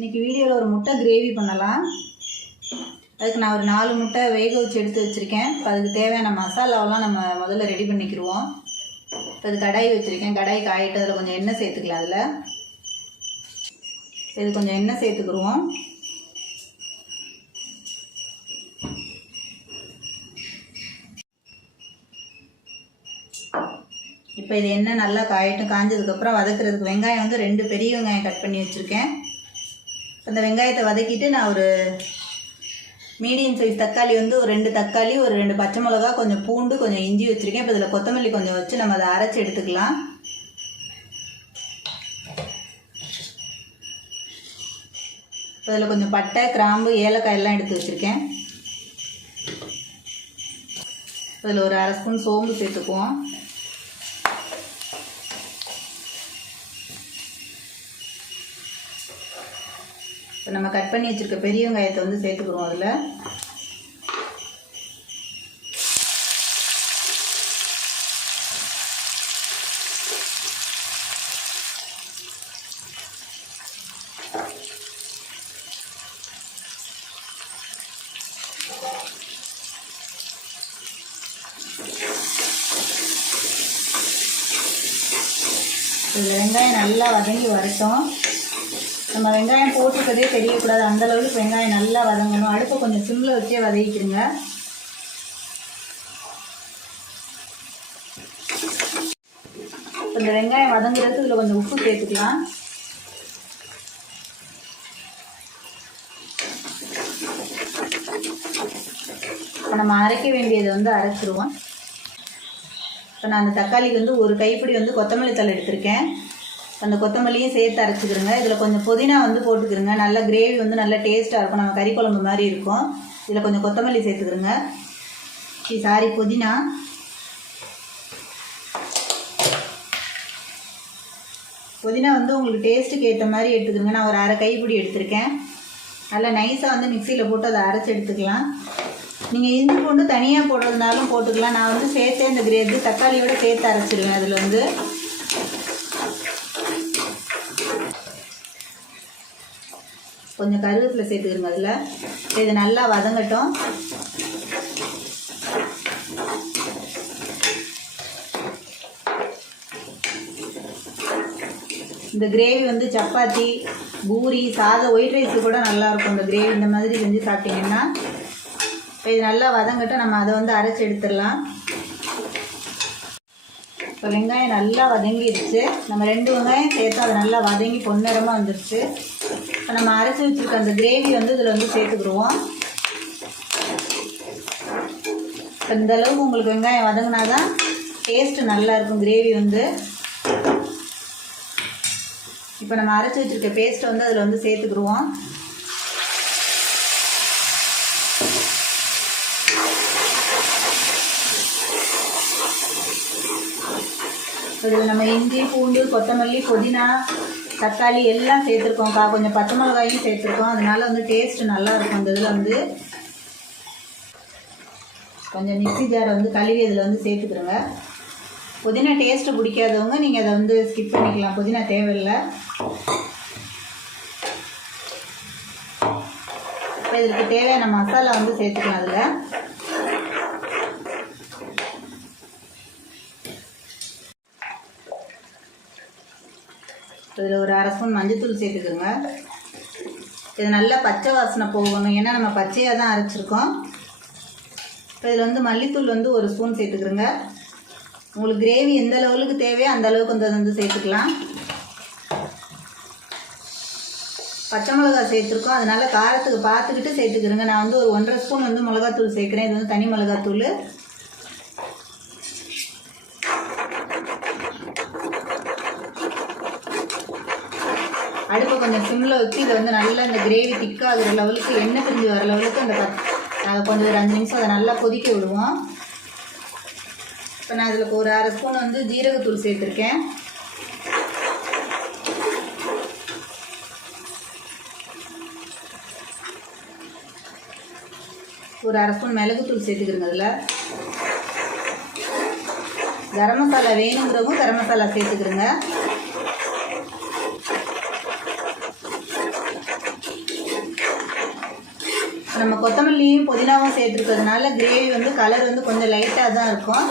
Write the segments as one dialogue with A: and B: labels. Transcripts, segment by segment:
A: இன்றைக்கி வீடியோவில் ஒரு முட்டை கிரேவி பண்ணலாம். அதுக்கு நான் ஒரு நாலு முட்டை வேக வச்சு எடுத்து வச்சுருக்கேன். இப்போ அதுக்கு தேவையான மசாலாவெல்லாம் நம்ம முதல்ல ரெடி பண்ணிக்கிடுவோம் இப்போ அது கடாய் வச்சுருக்கேன். கடாய் காயிட்டு அதில் கொஞ்சம் எண்ணெய் சேர்த்துக்கலாம் அதில். இது கொஞ்சம் எண்ணெய் சேர்த்துக்குருவோம். இப்போ இது எண்ணெய் நல்லா காயட்டும் காஞ்சதுக்கப்புறம் வதக்குறதுக்கு வெங்காயம் வந்து ரெண்டு பெரிய வெங்காயம் கட் பண்ணி வச்சுருக்கேன். அந்த வெங்காயத்தை வதக்கிட்டு நான் ஒரு மீடியம் சைஸ் தக்காளி வந்து ஒரு ரெண்டு தக்காளி ஒரு ரெண்டு பச்சை மிளகா கொஞ்சம் பூண்டு கொஞ்சம் இஞ்சி வச்சுருக்கேன். இப்போ இதில் கொத்தமல்லி கொஞ்சம் வச்சு நம்ம அதை அரைச்சி எடுத்துக்கலாம். இப்போ இதில் கொஞ்சம் பட்டை கிராம்பு ஏலக்காய் எல்லாம் எடுத்து வச்சுருக்கேன். அதில் ஒரு அரை ஸ்பூன் சோம்பு சேர்த்துக்குவோம். இப்போ நம்ம கட் பண்ணி வச்சுருக்க பெரிய வெங்காயத்தை வந்து சேர்த்துக்கிறோம் அதில். இதில் வெங்காயம் நல்லா வதங்கி வரட்டும். நம்ம வெங்காயம் போட்டுக்கிறதே தெரியக்கூடாது. அந்தளவுக்கு வெங்காயம் நல்லா வதங்கணும். அடுப்பை கொஞ்சம் சிம்மில் வச்சே வதக்கிக்கிறங்க இந்த வெங்காயம் வதங்குறதுக்கு இதில் கொஞ்சம் உப்பு சேர்த்துக்கலாம். இப்போ நம்ம அரைக்க வேண்டியதை வந்து அரைச்சிருவோம். இப்போ நான் அந்த தக்காளிக்கு வந்து ஒரு கைப்பிடி வந்து கொத்தமல்லி தழை எடுத்திருக்கேன். அந்த கொத்தமல்லியும் சேர்த்து அரைச்சிக்கிறோங்க. இதில் கொஞ்சம் புதினா வந்து போட்டுக்கிறோங்க. நல்ல கிரேவி வந்து நல்லா டேஸ்ட்டாக இருக்கும். நம்ம கறி குழம்பு மாதிரி இருக்கும். இதில் கொஞ்சம் கொத்தமல்லி சேர்த்துக்கிறோங்க. சாரி புதினா. புதினா வந்து உங்களுக்கு டேஸ்ட்டுக்கு ஏற்ற மாதிரி எடுத்துக்கோங்க நான் ஒரு அரை கைப்பிடி எடுத்திருக்கேன். நல்லா நைஸாக வந்து மிக்சியில் போட்டு அதை அரைச்சி எடுத்துக்கலாம். நீங்கள் இஞ்சி பூண்டு தனியாக போடுறதுனாலும் போட்டுக்கலாம். நான் வந்து சேர்த்தே இந்த கிரேவி தக்காளியோட சேர்த்து அரைச்சிடுவேன் அதில் வந்து கொஞ்சம் கருவேப்பிலை சேர்த்துக்கிறோங்க அதில்? இது நல்லா வதங்கட்டும். இந்த கிரேவி வந்து சப்பாத்தி பூரி சாதம் ஒயிட் ரைஸு கூட நல்லா இருக்கும். இந்த கிரேவி இந்த மாதிரி செஞ்சு சாப்பிட்டிங்கன்னா. இப்போ இது நல்லா வதங்கட்டும். நம்ம அதை வந்து அரைச்சி எடுத்துடலாம். இப்போ வெங்காயம் நல்லா வதங்கிடுச்சு நம்ம ரெண்டு வெங்காயம் சேர்த்து அது நல்லா வதங்கி பொன்னிறமாக வந்துருச்சு. இப்போ நம்ம அரைச்சி வச்சுருக்க அந்த கிரேவி வந்து இதில் வந்து சேர்த்துக்கிடுவோம். இப்போ இந்த அளவுக்கு உங்களுக்கு வெங்காயம் வதங்கினா தான் டேஸ்ட்டு நல்லா இருக்கும் கிரேவி வந்து. இப்போ நம்ம அரைச்சி வச்சுருக்க பேஸ்ட்டை வந்து அதில் வந்து சேர்த்துக்கிடுவோம். இதில் நம்ம இஞ்சி பூண்டு கொத்தமல்லி புதினா தக்காளி எல்லாம் சேர்த்துருக்கோம் கா கொஞ்சம் பச்சை மிளகாயும் சேர்த்துருக்கோம். அதனால வந்து டேஸ்ட்டு நல்லாயிருக்கும் அந்த இதில் வந்து. கொஞ்சம் மிக்ஸி ஜாரை வந்து கழுவி இதில் வந்து சேர்த்துக்கிறோங்க. புதினா டேஸ்ட்டு பிடிக்காதவங்க நீங்கள் அதை வந்து ஸ்கிப் பண்ணிக்கலாம். புதினா தேவையில்லை. இப்போ இதுக்கு தேவையான மசாலா வந்து சேர்த்துக்கலாம் அதில். இதில் ஒரு அரை ஸ்பூன் மஞ்சத்தூள் சேர்த்துக்கோங்க. இது நல்லா பச்சை வாசனை போகணும். ஏன்னா நம்ம பச்சையாக தான் அரைச்சிருக்கோம். இப்போ இதில் வந்து மல்லித்தூள் வந்து ஒரு ஸ்பூன் சேர்த்துக்கிறோங்க. உங்களுக்கு கிரேவி எந்த லெவலுக்கு தேவையோ அந்த அளவுக்கு வந்து வந்து சேர்த்துக்கலாம். பச்சை மிளகா சேர்த்துருக்கோம். அதனால காரத்துக்கு பார்த்துக்கிட்டு சேர்த்துக்கிறோங்க. நான் வந்து ஒரு ஒன்றரை ஸ்பூன் வந்து மிளகாத்தூள் சேர்க்குறேன். இது வந்து தனி மிளகாத்தூள். அடுப்பை கொஞ்சம் சிம்மில் வச்சு இதை வந்து நல்லா இந்த கிரேவி திக்காகிற லெவலுக்கு எண்ணெய் பிரிஞ்சு வர லெவலுக்கு அந்த பத்- அதை கொஞ்சம் ஒரு அஞ்சு நிமிஷம் அதை நல்லா கொதிக்க விடுவோம். இப்போ நான் அதில் ஒரு அரை ஸ்பூன் வந்து ஜீரகத்தூள் சேர்த்துருக்கேன். ஒரு அரை ஸ்பூன் மிளகுத்தூள் சேர்த்துக்கிறேங்க அதில் கரம் மசாலா வேணுங்கிறவங்க கரம் மசாலா சேர்த்துக்கிறேங்க. நம்ம கொத்தமல்லியும் புதினாவும் சேர்த்துருக்கிறதுனால கிரேவி வந்து கலர் வந்து கொஞ்சம் லைட்டாக தான் இருக்கும்.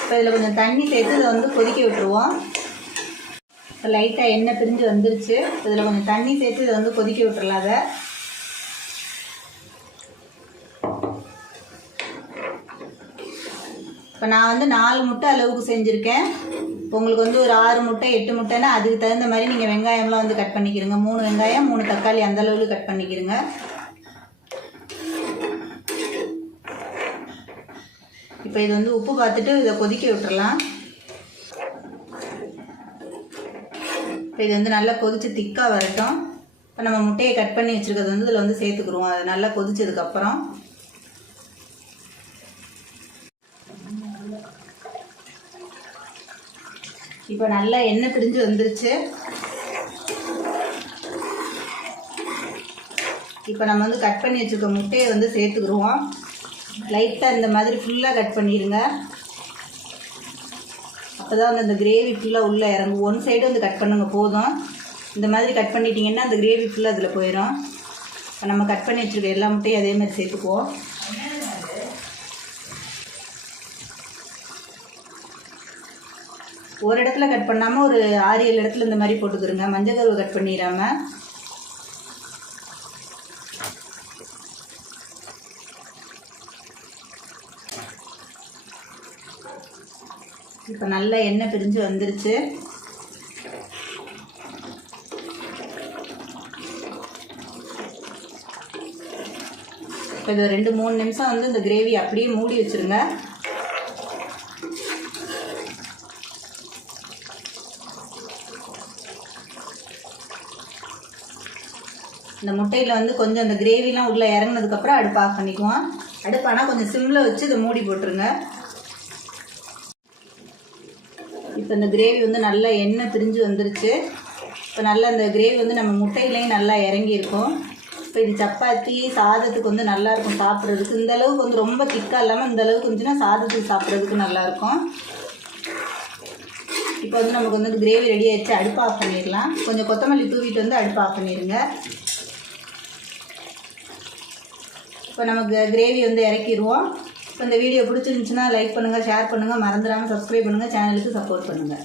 A: இப்போ இதில் கொஞ்சம் தண்ணி சேர்த்து இதை வந்து கொதிக்க விட்டுருவோம். இப்போ லைட்டாக எண்ணெய் பிரிஞ்சு வந்துருச்சு. இதில் கொஞ்சம் தண்ணி சேர்த்து இதை வந்து கொதிக்க விட்டுறலாம் அதை. இப்போ நான் வந்து நாலு முட்டை அளவுக்கு செஞ்சுருக்கேன். உங்களுக்கு வந்து ஒரு ஆறு முட்டை எட்டு முட்டைன்னா அதுக்கு தகுந்த மாதிரி நீங்கள் வெங்காயம்லாம் வந்து கட் பண்ணிக்கிறங்க. மூணு வெங்காயம் மூணு தக்காளி அந்த அளவுக்கு கட் பண்ணிக்கிறங்க. இப்போ இது வந்து உப்பு பார்த்துட்டு இதை கொதிக்க விட்டுறலாம். இப்போ இது வந்து நல்லா கொதித்து திக்காக வரட்டும். இப்போ நம்ம முட்டையை கட் பண்ணி வச்சுருக்கிறது வந்து இதில் வந்து சேர்த்துக்குருவோம் அது நல்லா கொதிச்சதுக்கப்புறம் இப்போ நல்லா எண்ணெய் பிரிஞ்சு வந்துருச்சு. இப்போ நம்ம வந்து கட் பண்ணி வச்சுருக்க முட்டையை வந்து சேர்த்துக்குருவோம் லைட்டாக இந்த மாதிரி ஃபுல்லாக கட் பண்ணிடுங்க. அப்போ தான் வந்து அந்த கிரேவி ஃபுல்லாக உள்ளே இறங்கும். ஒன் சைடு வந்து கட் பண்ணுங்க போதும். இந்த மாதிரி கட் பண்ணிட்டீங்கன்னா அந்த கிரேவி ஃபுல்லாக அதில் போயிடும் இப்போ நம்ம கட் பண்ணி வச்சுருக்க எல்லா முட்டையும் அதே மாதிரி சேர்த்துக்குவோம். ஒரு இடத்துல கட் பண்ணாமல் ஒரு ஆறு ஏழு இடத்துல இந்த மாதிரி போட்டுக்கிறோங்க. மஞ்சள் கருவை கட் பண்ணிடாம. இப்போ நல்லா எண்ணெய் பிரிஞ்சு வந்துருச்சு. இப்போ இது ரெண்டு மூணு நிமிஷம் வந்து இந்த கிரேவி அப்படியே மூடி வச்சுருங்க. இந்த முட்டையில் வந்து கொஞ்சம் அந்த கிரேவிலாம் உள்ளே இறங்குனதுக்கப்புறம் அடுப்பு ஆஃப் பண்ணிக்குவோம். அடுப்பானா கொஞ்சம் சிம்மில் வச்சு இதை மூடி போட்டுருங்க. இப்போ இந்த கிரேவி வந்து நல்லா எண்ணெய் பிரிஞ்சு வந்துருச்சு. இப்போ நல்லா அந்த கிரேவி வந்து நம்ம முட்டையிலையும் நல்லா இறங்கியிருக்கும். இப்போ இது சப்பாத்தி சாதத்துக்கு வந்து நல்லாயிருக்கும் சாப்பிட்றதுக்கு. இந்த அளவுக்கு வந்து ரொம்ப திக்காக இல்லாமல் இந்த அளவுக்கு இருந்துச்சுன்னா சாதத்துக்கு சாப்பிட்றதுக்கு நல்லாயிருக்கும். இப்போ வந்து நமக்கு வந்து கிரேவி ரெடி ஆகிடுச்சு அடுப்பு ஆஃப் பண்ணிடலாம். கொஞ்சம் கொத்தமல்லி தூவிட்டு வந்து அடுப்பு ஆஃப் பண்ணிடுங்க இப்போ நமக்கு கிரேவி வந்து இறக்கிடுவோம் இப்போ இந்த வீடியோ பிடிச்சிருந்துச்சுன்னா லைக் பண்ணுங்கள் ஷேர் பண்ணுங்கள் மறந்துடாமல் சப்ஸ்கிரைப் பண்ணுங்கள் சேனலுக்கு சப்போர்ட் பண்ணுங்கள்